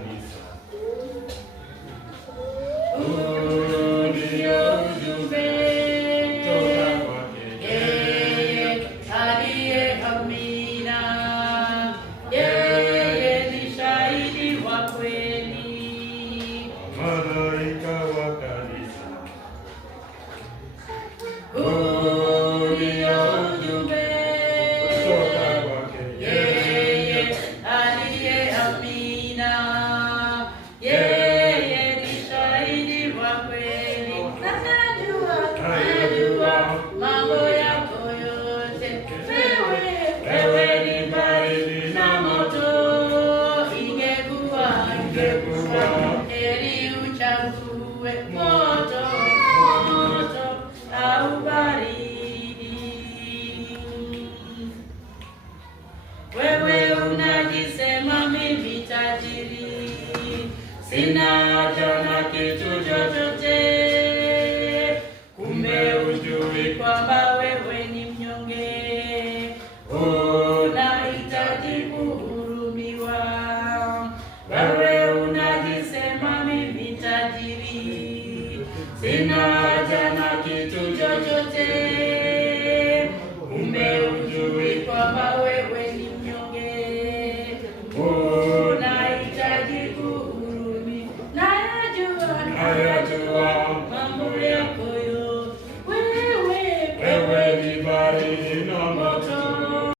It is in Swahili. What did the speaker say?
kanisa. Huu ndio ujumbe kutoka kwake yeye aliye Amina. Yeye ni shahidi wa kweli, malaika wa kanisa. Huu ndio ujumbe kutoka kwake yeye aliye Amina. Yeye ni shahidi wa kweli, anajua mambo yako yote. Wewe ni baridi na moto, ingekuwa heri uchague moto au baridi. Wewe unajisema mimi tajiri, sina haja na kitu chochote, kumbe hujui kwamba wewe ni mnyonge, unahitaji kuhurumiwa. Wewe unajisema mimi tajiri, sina haja na kitu chochote, kumbe hujui kwamba